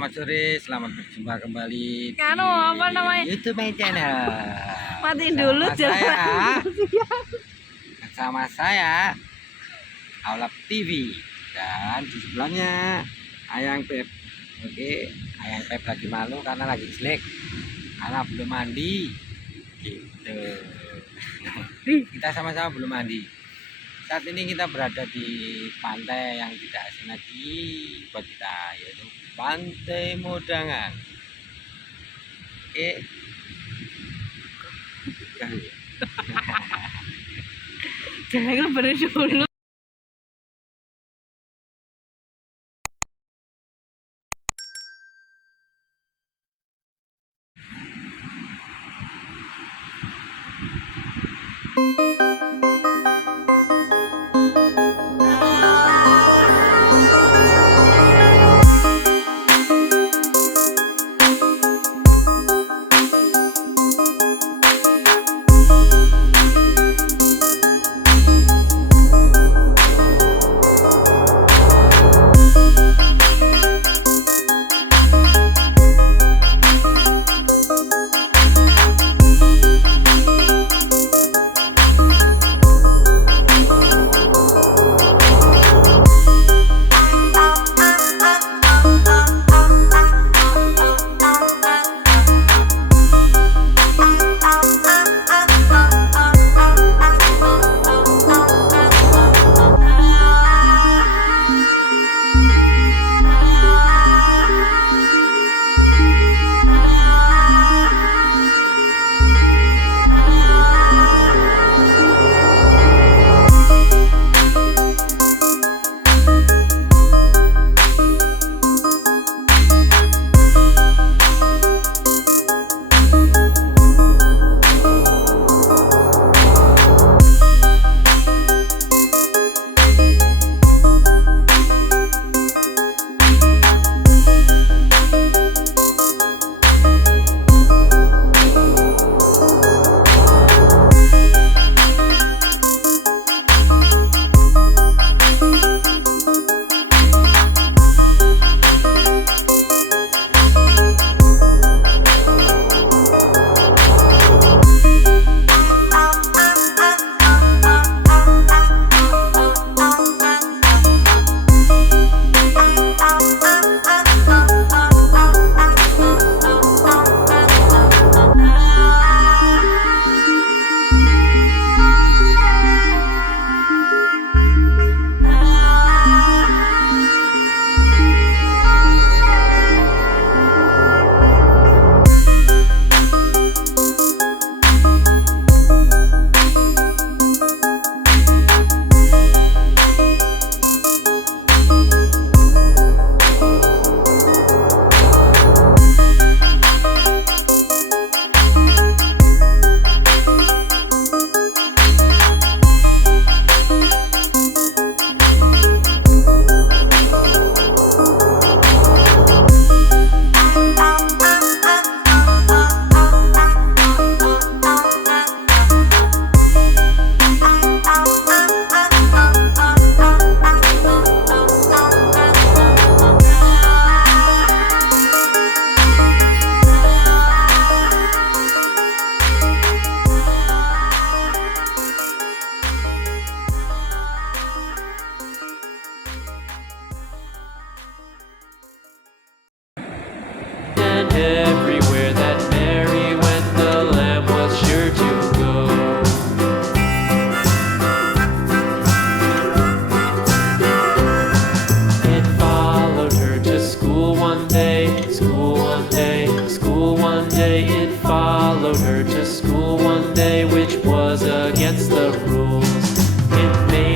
selamat sore, selamat berjumpa kembali Kano apa namanya? YouTube my channel. Matiin dulu Bersama saya Aulap TV dan di sebelahnya Ayang Pep. Oke, Ayang Pep lagi malu karena lagi jelek, karena belum mandi. Gitu. Kita sama-sama belum mandi. Saat ini kita berada di pantai yang tidak asing lagi buat kita, yaitu Pantai Modangan. Oke. Jangan beri dulu. Everywhere that Mary went, the lamb was sure to go. It followed her to school one day, school one day, school one day. It followed her